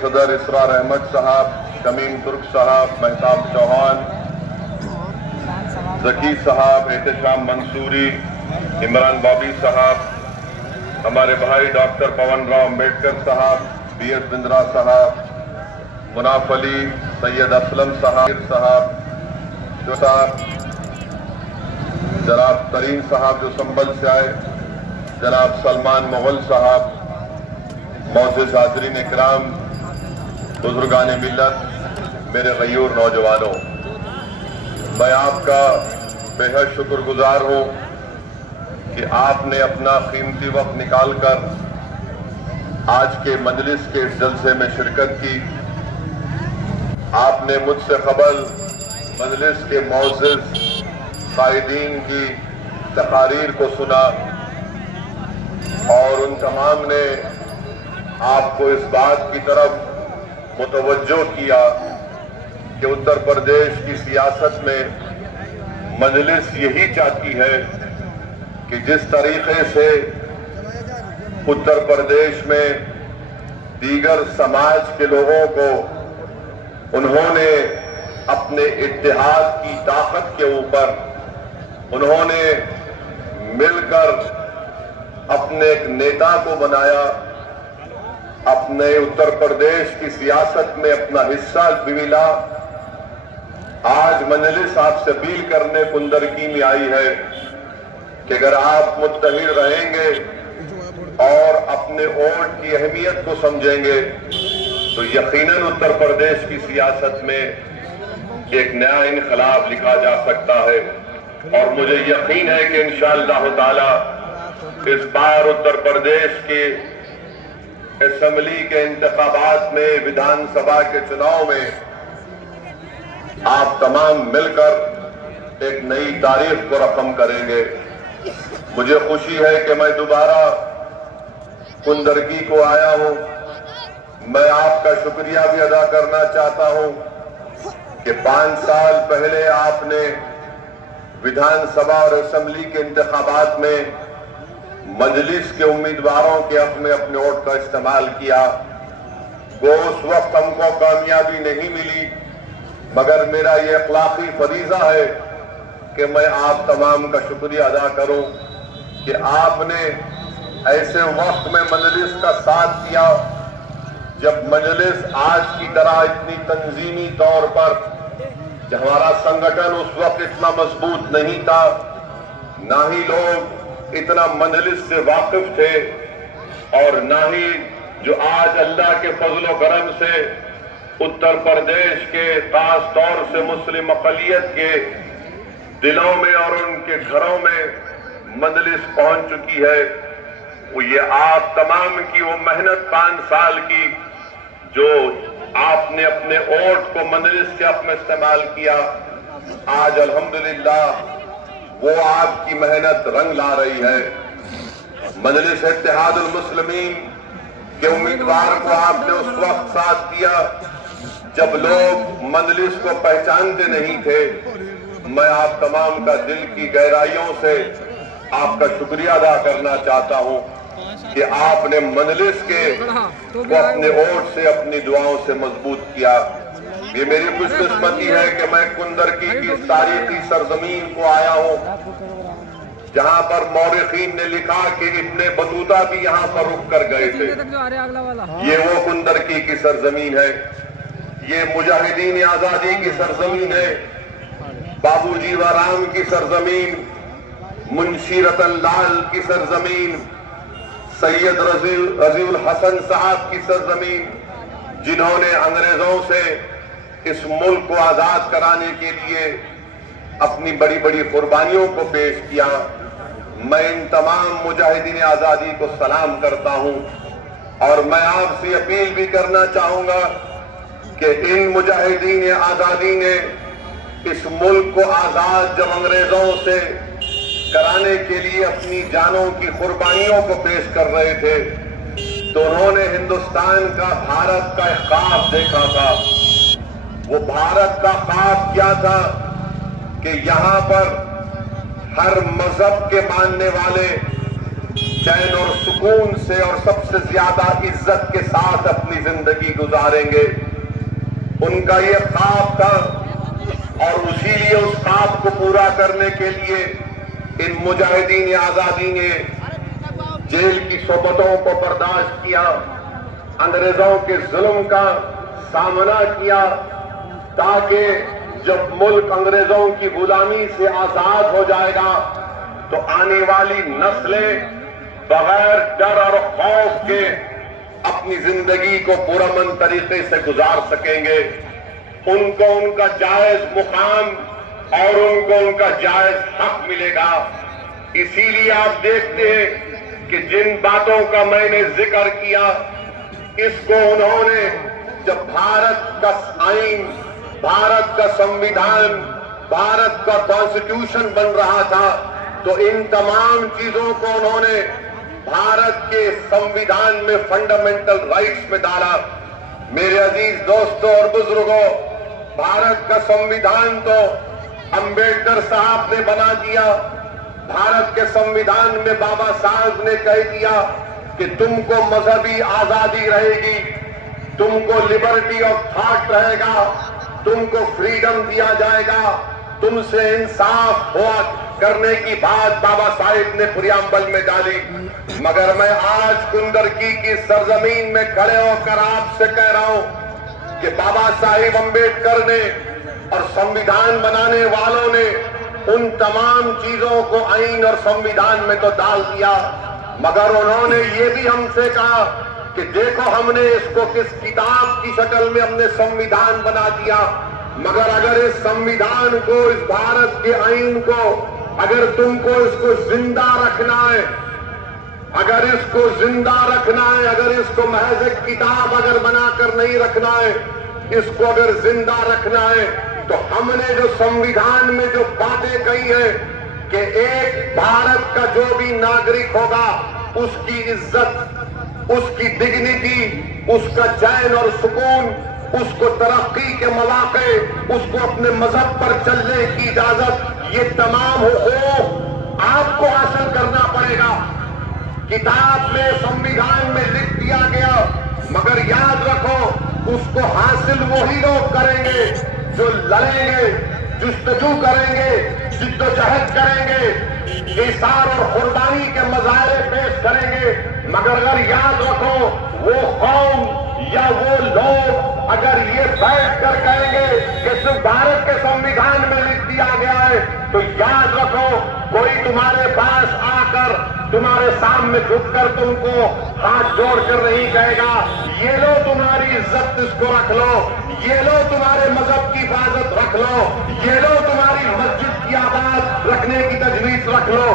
सदर इसरार अहमद साहब, शमीम तुर्क साहब, महताब चौहान, जकी साहब, एहतशाम मंसूरी, इमरान बॉबी साहब, हमारे भाई डॉक्टर पवन राव अम्बेडकर साहब, BS बिंद्रा साहब, मुनाफ अली, सैयद असलम साहब, जो साहब, जनाब तरीन साहब जो संभल से आए, जनाब सलमान मुगल साहब, मौजूद हाज़रीन इकराम, बुजुर्गान मिल्लत, मेरे गयूर नौजवानों, मैं आपका बेहद शुक्रगुजार हूँ कि आपने अपना कीमती वक्त निकालकर आज के मजलिस के जलसे में शिरकत की। आपने मुझसे कबल मजलिस के मौजूद कायदीन की तकारीर को सुना और उन तमाम ने आपको इस बात की तरफ मुतवज्जो किया कि उत्तर प्रदेश की सियासत में मजलिस यही चाहती है कि जिस तरीके से उत्तर प्रदेश में दीगर समाज के लोगों को उन्होंने अपने इत्तेहाद की ताकत के ऊपर उन्होंने मिलकर अपने एक नेता को बनाया, अपने उत्तर प्रदेश की सियासत में अपना हिस्सा भी मिला। आज मजलिस आपसे अपील करने कुंदरकी में आई है कि अगर आप मुत्तहिद रहेंगे और अपने वोट की अहमियत को समझेंगे तो यकीनन उत्तर प्रदेश की सियासत में एक नया इनकलाब लिखा जा सकता है। और मुझे यकीन है कि इंशाअल्लाह ताला इस बार उत्तर प्रदेश के असेंबली के इंतखाबात में, विधानसभा के चुनाव में आप तमाम मिलकर एक नई तारीख को रकम करेंगे। मुझे खुशी है कि मैं दोबारा कुंदरकी को आया हूं। मैं आपका शुक्रिया भी अदा करना चाहता हूं कि 5 साल पहले आपने विधानसभा और असेंबली के इंतखाबात में मजलिस के उम्मीदवारों के हक में अपने वोट का इस्तेमाल किया। वो उस वक्त हमको कामयाबी नहीं मिली, मगर मेरा ये अखलाकी फरीजा है कि मैं आप तमाम का शुक्रिया अदा करूं कि आपने ऐसे वक्त में मजलिस का साथ दिया जब मजलिस आज की तरह इतनी तंजीमी तौर पर, हमारा संगठन उस वक्त इतना मजबूत नहीं था, ना ही लोग इतना मजलिस से वाकिफ थे और ना ही जो आज अल्लाह के फजलो करम से उत्तर प्रदेश के खास तौर से मुस्लिम अक़लियत के दिलों में और उनके घरों में मजलिस पहुंच चुकी है। वो ये आप तमाम की वो मेहनत 5 साल की जो आपने अपने वोट को मजलिस के हक में इस्तेमाल किया, आज अल्हम्दुलिल्लाह वो आपकी मेहनत रंग ला रही है। मजलिस इत्तेहादुल मुस्लिमीन के उम्मीदवार को आपने उस वक्त साथ दिया जब लोग मजलिस को पहचानते नहीं थे। मैं आप तमाम का दिल की गहराइयों से आपका शुक्रिया अदा करना चाहता हूं कि आपने मजलिस के को अपने वोट से, अपनी दुआओं से मजबूत किया। ये मेरी खुशकिस्मती है कि मैं कुंदरकी की तारीखी सरजमीन को आया हूं जहां पर मौरिखीन ने लिखा कि इब्ने बतूता भी यहां पर रुक कर गए थे। ये वो कुंदरकी की सरजमीन है, ये मुजाहिदीन आजादी की सरजमीन है, बाबूजी वाराम की सरजमीन, मुंशी रतन लाल की सरजमीन, सैयद रजीउल हसन साहब की सरजमीन, जिन्होंने अंग्रेजों से इस मुल्क को आजाद कराने के लिए अपनी बड़ी बड़ी कुर्बानियों को पेश किया। मैं इन तमाम मुजाहिदीन आजादी को सलाम करता हूं और मैं आपसे अपील भी करना चाहूंगा कि इन मुजाहिदीन आजादी ने इस मुल्क को आजाद जब अंग्रेजों से कराने के लिए अपनी जानों की कुर्बानियों को पेश कर रहे थे तो उन्होंने हिंदुस्तान का, भारत का एक ख्वाब देखा था। वो भारत का ख्वाब क्या था कि यहां पर हर मजहब के मानने वाले चैन और सुकून से और सबसे ज्यादा इज्जत के साथ अपनी जिंदगी गुजारेंगे। उनका ये ख्वाब था और इसीलिए उस ख्वाब को पूरा करने के लिए इन मुजाहिदीन आजादी ने जेल की सोबतों को बर्दाश्त किया, अंग्रेजों के जुल्म का सामना किया, ताकि जब मुल्क अंग्रेजों की गुलामी से आजाद हो जाएगा तो आने वाली नस्लें बगैर डर और खौफ के अपनी जिंदगी को पुरअमन तरीके से गुजार सकेंगे। उनको उनका जायज मुकाम और उनको उनका जायज हक मिलेगा। इसीलिए आप देखते हैं कि जिन बातों का मैंने जिक्र किया, इसको उन्होंने जब भारत का आईन, भारत का संविधान, भारत का कॉन्स्टिट्यूशन बन रहा था, तो इन तमाम चीजों को उन्होंने भारत के संविधान में फंडामेंटल राइट्स में डाला। मेरे अजीज दोस्तों और बुजुर्गों, भारत का संविधान तो अंबेडकर साहब ने बना दिया। भारत के संविधान में बाबा साहब ने कह दिया कि तुमको मजहबी आजादी रहेगी, तुमको लिबर्टी ऑफ थॉट रहेगा, तुमको फ्रीडम दिया जाएगा, तुमसे इंसाफ हुआ करने की बात बाबा साहिब ने प्रियम्बल में डाली। मगर मैं आज कुंदरकी की सरजमीन में खड़े होकर आपसे कह रहा हूं कि बाबा साहिब अंबेडकर ने और संविधान बनाने वालों ने उन तमाम चीजों को आईन और संविधान में तो डाल दिया, मगर उन्होंने ये भी हमसे कहा कि देखो हमने इसको किस किताब की शक्ल में हमने संविधान बना दिया, मगर अगर इस संविधान को, इस भारत के आईन को, अगर तुमको इसको जिंदा रखना है, अगर इसको जिंदा रखना है, अगर इसको महज एक किताब अगर बनाकर नहीं रखना है, इसको अगर जिंदा रखना है, तो हमने जो संविधान में जो बातें कही है कि एक भारत का जो भी नागरिक होगा उसकी इज्जत, उसकी डिग्निटी, उसका चैन और सुकून, उसको तरक्की के मौके, उसको अपने मजहब पर चलने की इजाजत, ये तमाम हुकूक आपको हासिल करना पड़ेगा। किताब में, संविधान में लिख दिया गया, मगर याद रखो उसको हासिल वही लोग करेंगे जो लड़ेंगे, जुस्तजू करेंगे, जिद्दोजहद करेंगे, इसार और कुर्बानी के मजारे पेश करेंगे। मगर अगर याद रखो वो कौम या वो लोग अगर ये बैठ कर कहेंगे कि सिर्फ भारत के संविधान में लिख दिया गया है, तो याद रखो कोई तुम्हारे पास आकर तुम्हारे सामने झुककर तुमको हाथ जोड़कर नहीं कहेगा ये लो तुम्हारी इज्जत, इसको रख लो, ये लो तुम्हारे मजहब की हिफाजत रख लो, ये लो तुम्हारी मस्जिद की आबाद रखने की तजवीज रख लो।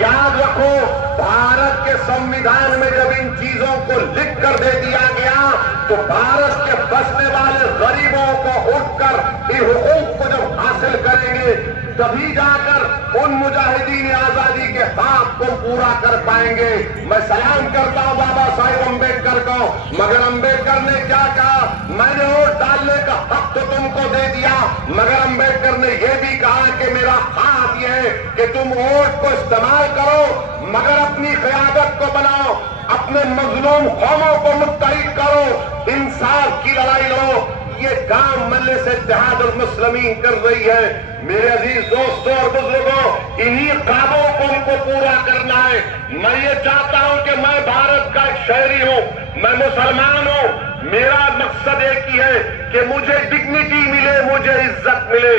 याद रखो भारत के संविधान में जब इन चीजों को लिख कर दे दिया गया, तो भारत के बसने वाले गरीबों को उठकर इन हुकूक को जब हासिल करेंगे, तभी जाकर उन मुजाहिदीन आजादी के ख्वाब को पूरा कर पाएंगे। मैं सलाम करता हूं बाबा साहिब अंबेडकर को, मगर अंबेडकर ने क्या कहा, मैंने वोट डालने का हक तो तुमको दे दिया, मगर अंबेडकर ने यह भी कहा कि मेरा ख्वाब यह है कि तुम वोट को इस्तेमाल करो, मगर अपनी क़यादत को बनाओ, अपने मजलूम कौमों को मुत्तहिद करो, इंसाफ की लड़ाई लो। ये काम मजलिस इत्तेहाद और मुस्लिमीन कर रही है। मेरे अजीज दोस्तों और बुजुर्गों, इन्हीं ख्वाबों को हमको पूरा करना है। मैं ये चाहता हूं कि मैं भारत का एक शहरी हूं, मैं मुसलमान हूं, मेरा मकसद एक ही है कि मुझे डिग्निटी मिले, मुझे इज्जत मिले,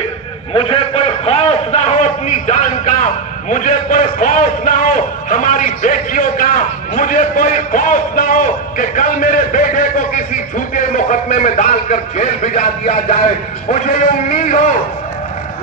मुझे कोई खौफ ना हो अपनी जान का, मुझे कोई खौफ ना हो हमारी बेटियों का, मुझे कोई खौफ ना हो कि कल मेरे बेटे को किसी झूठे मुकदमे में डालकर जेल भिजा दिया जाए। मुझे ये उम्मीद हो,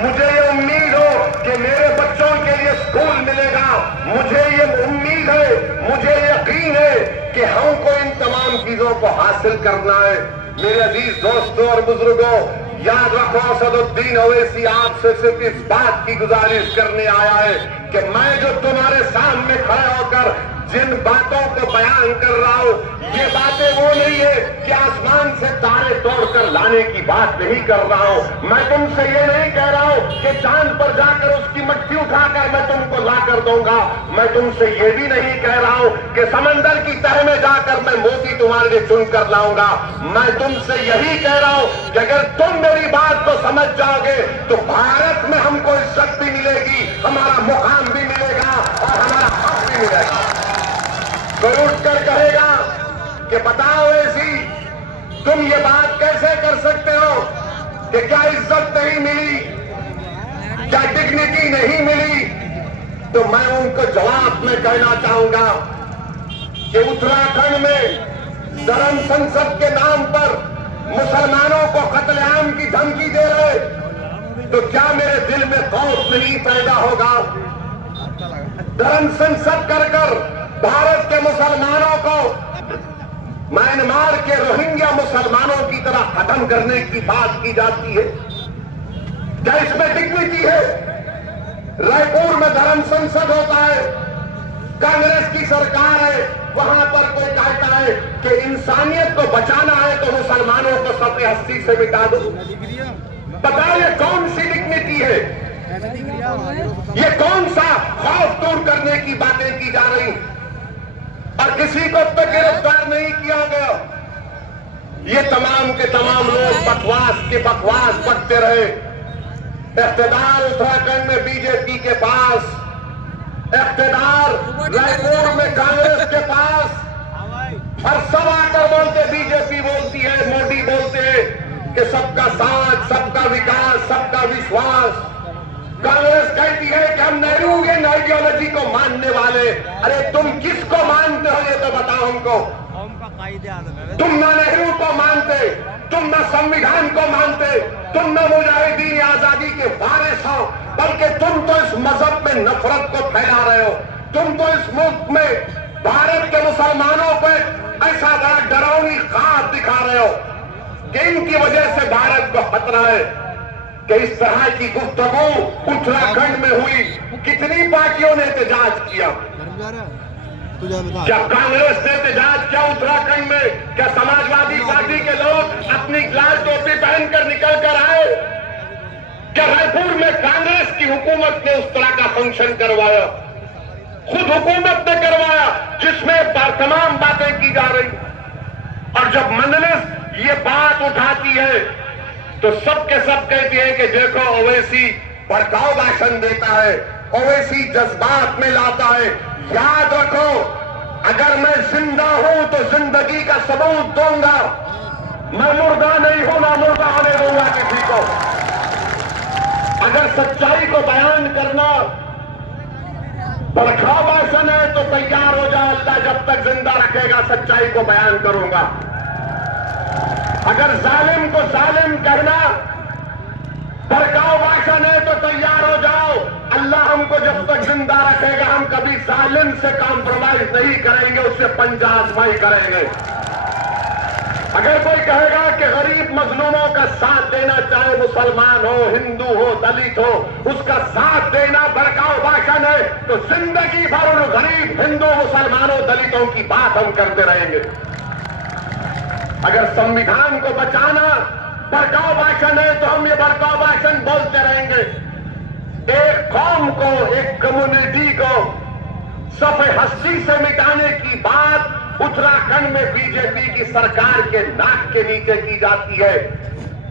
मुझे ये उम्मीद हो कि मेरे बच्चों के लिए स्कूल मिलेगा, मुझे ये उम्मीद है, मुझे यकीन है कि हमको इन तमाम चीजों को हासिल करना है। मेरे अजीज दोस्तों और बुजुर्गों, याद रखो असदुद्दीन ओवैसी आपसे सिर्फ इस बात की गुजारिश करने आया है कि मैं जो तुम्हारे सामने खड़े होकर जिन बातों को बयान कर रहा हूं, ये बातें वो नहीं है कि आसमान से तारे तोड़कर लाने बनाने की बात नहीं कर रहा हूं। मैं तुमसे ये नहीं कह रहा हूं कि चांद पर जाकर उसकी मट्टी उठाकर मैं तुमको ला कर दूंगा। मैं तुमसे ये भी नहीं कह रहा हूं कि समंदर की तह में जाकर मैं मोती तुम्हारे लिए चुन कर लाऊंगा। मैं तुमसे यही कह रहा हूं कि अगर तुम मेरी बात को समझ जाओगे तो भारत में हमको इज्जत भी मिलेगी, हमारा मुकाम भी मिलेगा और हमारा हक भी मिलेगा। कोई उठकर कहेगा कि बताओ ऐसी तुम ये बात कैसे कर सकते हो कि क्या इज्जत नहीं मिली, क्या डिग्निटी नहीं मिली, तो मैं उनको जवाब में कहना चाहूंगा कि उत्तराखंड में धर्म संसद के नाम पर मुसलमानों को कत्लेआम की धमकी दे रहे, तो क्या मेरे दिल में खौफ नहीं पैदा होगा? धर्म संसद कर कर भारत के मुसलमानों को म्यांमार के रोहिंग्या मुसलमानों की तरह खत्म करने की बात की जाती है। क्या इसमें डिग्निटी है? रायपुर में धर्म संसद होता है, कांग्रेस की सरकार है, वहां पर कोई कहता है कि इंसानियत को बचाना है तो मुसलमानों को सफ़े हस्ती से मिटा दो। बताइए कौन सी डिग्निटी है? ये कौन सा खौफ दूर करने की बातें की जा रही और किसी को अब तक गिरफ्तार नहीं किया गया? ये तमाम के तमाम लोग बकवास के बकवास बकते रहे। इख्तिदार उत्तराखंड में बीजेपी के पास, इख्तिदार रायपुर में कांग्रेस के पास, और सब आकर बोलते बीजेपी बोलती है, मोदी बोलते हैं कि सबका साथ, सबका विकास, सबका विश्वास। कांग्रेस कहती है कि हम नेहरू के आइडियोलॉजी को मानने वाले। अरे तुम किसको मानते हो ये तो बताओ हमको। तुम ना नेहरू को मानते, तुम ना संविधान को मानते, तुम ना मुजाहिदीन आजादी के वारिस हो, बल्कि तुम तो इस मजहब में नफरत को फैला रहे हो। तुम तो इस मुल्क में भारत के मुसलमानों को ऐसा बड़ा डरावनी ख्वाब दिखा रहे हो कि इनकी वजह से भारत को खतरा है। कि इस तरह की गुफ्तगू उत्तराखंड में हुई, कितनी पार्टियों ने एहतजाज किया? क्या कांग्रेस ने एहतजाज किया उत्तराखंड में? क्या समाजवादी पार्टी के लोग अपनी लाल टोपी पहनकर निकल कर आए? क्या रायपुर में कांग्रेस की हुकूमत ने उस तरह का फंक्शन करवाया? खुद हुकूमत ने करवाया जिसमें तमाम बातें की जा रही। और जब मजलिस ये बात उठाती है तो सब के सब कहती है कि देखो ओवैसी भड़काऊ भाषण देता है, ओवैसी जज्बात में लाता है। याद रखो, अगर मैं जिंदा हूं तो जिंदगी का सबूत दूंगा। मैं मुर्दा नहीं हूं, ना मुर्दा होने दूंगा किसी को। अगर सच्चाई को बयान करना भड़काऊ भाषण है तो तैयार हो जाओ, अल्लाह जब तक जिंदा रखेगा सच्चाई को बयान करूंगा। अगर जालिम को जालिम कहना भड़काऊ भाषण है तो तैयार हो जाओ, अल्लाह हमको जब तक जिंदा रखेगा हम कभी जालिम से कॉम्प्रोमाइज नहीं करेंगे, उससे पंजा आजमाई करेंगे। अगर कोई कहेगा कि गरीब मजलूमों का साथ देना, चाहे मुसलमान हो, हिंदू हो, दलित हो, उसका साथ देना भड़काऊ भाषण है, तो जिंदगी भर उन गरीब हिंदू, मुसलमानों, दलितों की बात हम करते रहेंगे। अगर संविधान को बचाना भड़काऊ भाषण है तो हम ये भड़काऊ भाषण बोलते रहेंगे। एक कौम को, एक कम्युनिटी को सफ़े हस्ती से मिटाने की बात उत्तराखंड में बीजेपी की सरकार के नाक के नीचे की जाती है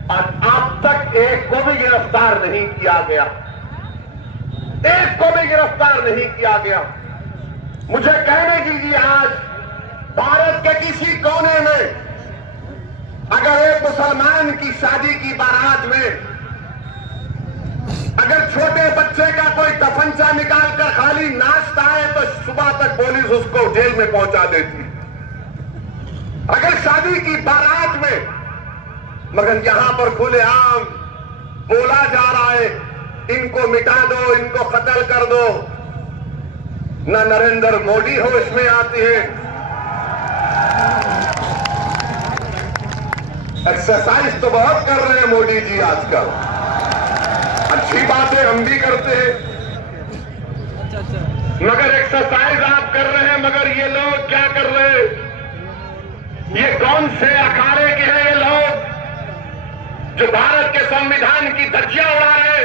और अब तक एक को भी गिरफ्तार नहीं किया गया। एक को भी गिरफ्तार नहीं किया गया। मुझे कहने दीजिए, आज भारत के किसी कोने में अगर एक मुसलमान की शादी की बारात में अगर छोटे बच्चे का कोई तफंचा निकालकर खाली नाचता है तो सुबह तक पुलिस उसको जेल में पहुंचा देती। अगर शादी की बारात में, मगर यहां पर खुलेआम बोला जा रहा है इनको मिटा दो, इनको कत्ल कर दो। न नरेंद्र मोदी हो इसमें आती है। एक्सरसाइज तो बहुत कर रहे हैं मोदी जी आजकल, अच्छी बातें हम भी करते हैं, मगर एक्सरसाइज आप कर रहे हैं, मगर ये लोग क्या कर रहे हैं? ये कौन से अखाड़े के हैं ये लोग जो भारत के संविधान की धज्जियां उड़ा रहे,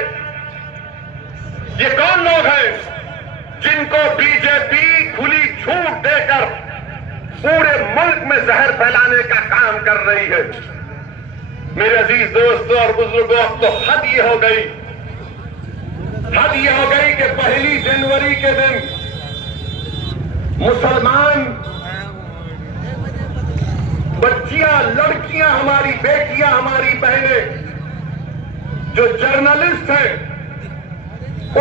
ये कौन लोग हैं जिनको बीजेपी खुली छूट देकर पूरे मुल्क में जहर फैलाने का काम कर रही है। मेरे अजीज दोस्तों और बुजुर्गों, अब तो हद ये हो गई कि 1 जनवरी के दिन मुसलमान बच्चियां, लड़कियां, हमारी बेटियां, हमारी बहनें जो जर्नलिस्ट हैं,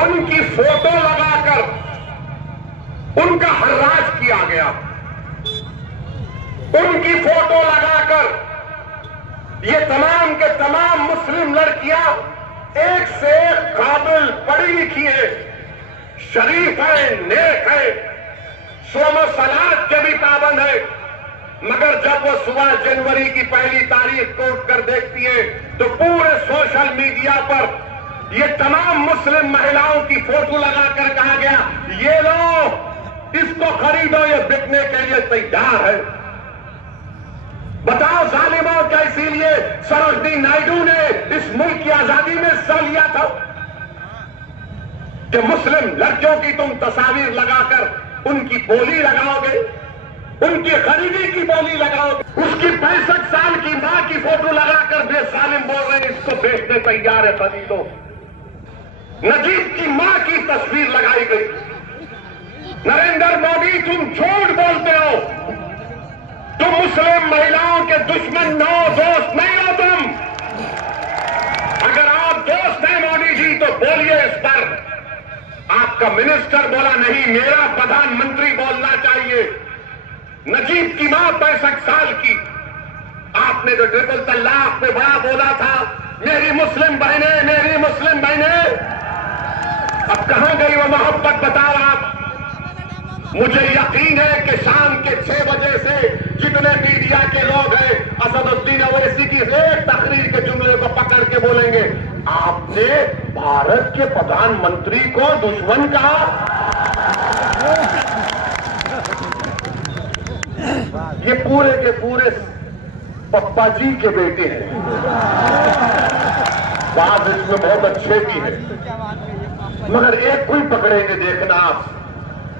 उनकी फोटो लगाकर उनका हर्राज किया गया। उनकी फोटो लगाकर ये तमाम के तमाम मुस्लिम लड़कियां एक से एक काबिल, पढ़ी लिखी है, शरीफ है, नेक है, सोम सलात के भी पाबंद है, मगर जब वो सुबह जनवरी की 1 तारीख को उठकर देखती है तो पूरे सोशल मीडिया पर ये तमाम मुस्लिम महिलाओं की फोटो लगाकर कहा गया, ये लो, इसको खरीदो, ये बिकने के लिए तैयार है। बताओ जालिमों, क्या इसीलिए सरोजनी नायडू ने इस मुल्क की आजादी में हिस्सा लिया था कि मुस्लिम लड़कियों की तुम तस्वीर लगाकर उनकी बोली लगाओगे, उनकी खरीदी की बोली लगाओगे, उसकी 65 साल की मां की फोटो लगाकर बेसालिम बोल रहे हैं इसको बेचने तैयार है, खरीदो। नजीब की मां की तस्वीर लगाई गई। नरेंद्र मोदी, तुम झूठ बोलते हो, तुम मुस्लिम महिलाओं के दुश्मन नो, दोस्त नहीं हो तुम। अगर आप दोस्त हैं मोदी जी तो बोलिए इस पर। आपका मिनिस्टर बोला नहीं, मेरा प्रधानमंत्री बोलना चाहिए। नजीब की मां 65 साल की, आपने तो ट्रिपल तलाक पे बड़ा बोला था, मेरी मुस्लिम बहनें, मेरी मुस्लिम बहनें, अब कहां गई वो मोहब्बत बताओ आप। मुझे यकीन है कि शाम के 6 बजे से जितने मीडिया के लोग हैं असदुद्दीन ओवैसी की एक तकरीर के जुमले को पकड़ के बोलेंगे, आपने भारत के प्रधानमंत्री को दुश्मन कहा। ये पूरे के पूरे पप्पा जी के बेटे हैं। बात इसमें बहुत अच्छे भी है, मगर एक कोई पकड़ेंगे देखना आप।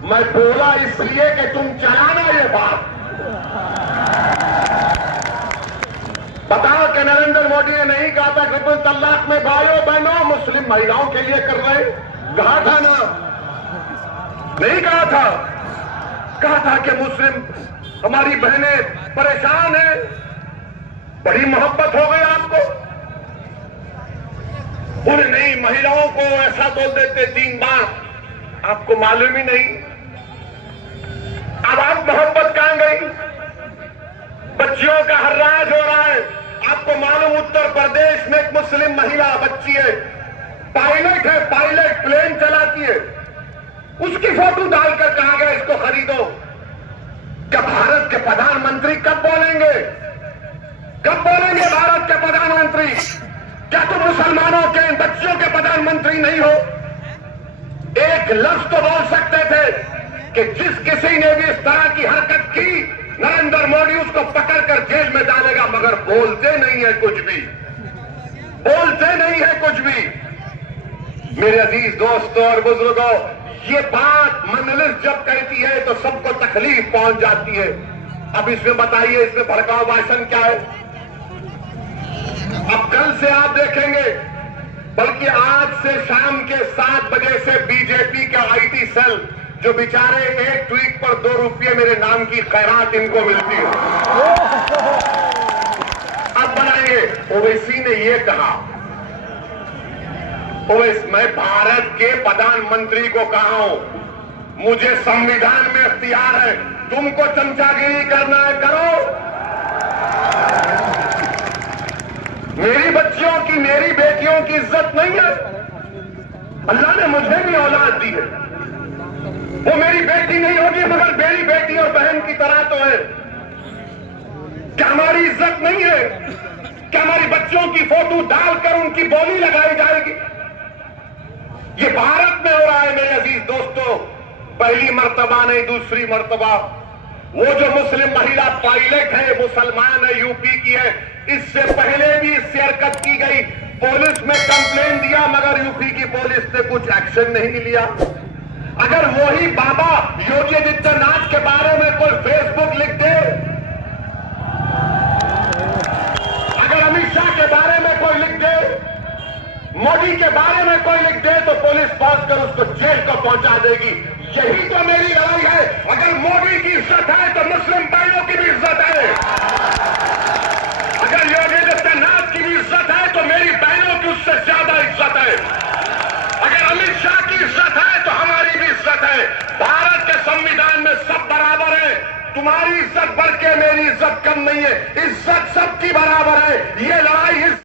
मैं बोला इसलिए कि तुम चलाना ये बात। बताओ कि नरेंद्र मोदी ने नहीं कहा था ट्रिपल तलाक में भाइयों बहनों मुस्लिम महिलाओं के लिए कर रहे, कहा था ना, नहीं कहा था। कहा था कि मुस्लिम हमारी बहनें परेशान हैं, बड़ी मोहब्बत हो गई आपको। बोले नहीं, महिलाओं को ऐसा बोल देते 3 बार, आपको मालूम ही नहीं। अब आप मोहब्बत कहां गई? बच्चियों का हर्राज हो रहा है। आपको मालूम उत्तर प्रदेश में एक मुस्लिम महिला बच्ची है, पायलट है, पायलट प्लेन चलाती है, उसकी फोटो डालकर कहा गया इसको खरीदो। क्या भारत के प्रधानमंत्री कब बोलेंगे? कब बोलेंगे भारत के प्रधानमंत्री? क्या तुम मुसलमानों के बच्चियों के प्रधानमंत्री नहीं हो? एक लफ्ज तो बोल सकते थे कि जिस किसी ने भी इस तरह की हरकत की नरेंद्र मोदी उसको पकड़कर जेल में डालेगा, मगर बोलते नहीं है कुछ भी, बोलते नहीं है कुछ भी। मेरे अजीज दोस्तों और बुजुर्गों, ये बात मजलिस जब कहती है तो सबको तकलीफ पहुंच जाती है। अब इसमें बताइए, इसमें भड़काऊ भाषण क्या है? अब कल से आप देखेंगे, बल्कि आज से शाम के 7 बजे से बीजेपी का आईटी सेल, जो बेचारे एक ट्वीट पर 2 रुपये मेरे नाम की खैरात इनको मिलती है, अब बनाएंगे। ओवैसी ने यह कहा, मैं भारत के प्रधानमंत्री को कहा हूं, मुझे संविधान में इख्तियार है, तुमको चमचागिरी करना है करो। मेरी बच्चियों की, मेरी बेटियों की इज्जत नहीं है? अल्लाह ने मुझे भी औलाद दी है, वो मेरी बेटी नहीं होगी मगर मेरी बेटी और बहन की तरह तो है। क्या हमारी इज्जत नहीं है? क्या हमारी बच्चियों की फोटो डालकर उनकी बोली लगाई जाएगी? ये भारत में हो रहा है मेरे अजीज दोस्तों। पहली मर्तबा नहीं, दूसरी मर्तबा। वो जो मुस्लिम महिला पायलट है, मुसलमान है, यूपी की है, इससे पहले भी इससे हरकत की गई, पुलिस में कंप्लेंट दिया मगर यूपी की पुलिस ने कुछ एक्शन नहीं लिया। अगर वही बाबा योगी आदित्यनाथ के बारे में कोई फेसबुक लिख दे, अगर अमित शाह के बारे में कोई लिख दे, मोदी के बारे में कोई लिख दे, तो पुलिस पहुंच कर उसको जेल को पहुंचा देगी। यही तो मेरी लड़ाई है। अगर मोदी की इज्जत है तो मुस्लिम भाइयों की भी इज्जत है, अगर योगी आदित्यनाथ की भी इज्जत है तो मेरी बहनों की उससे ज्यादा इज्जत है, अगर अमित शाह की इज्जत है तो हमारी भी इज्जत है। भारत के संविधान में सब बराबर है, तुम्हारी इज्जत बढ़ के मेरी इज्जत कम नहीं है, इज्जत सबकी बराबर है। ये लड़ाई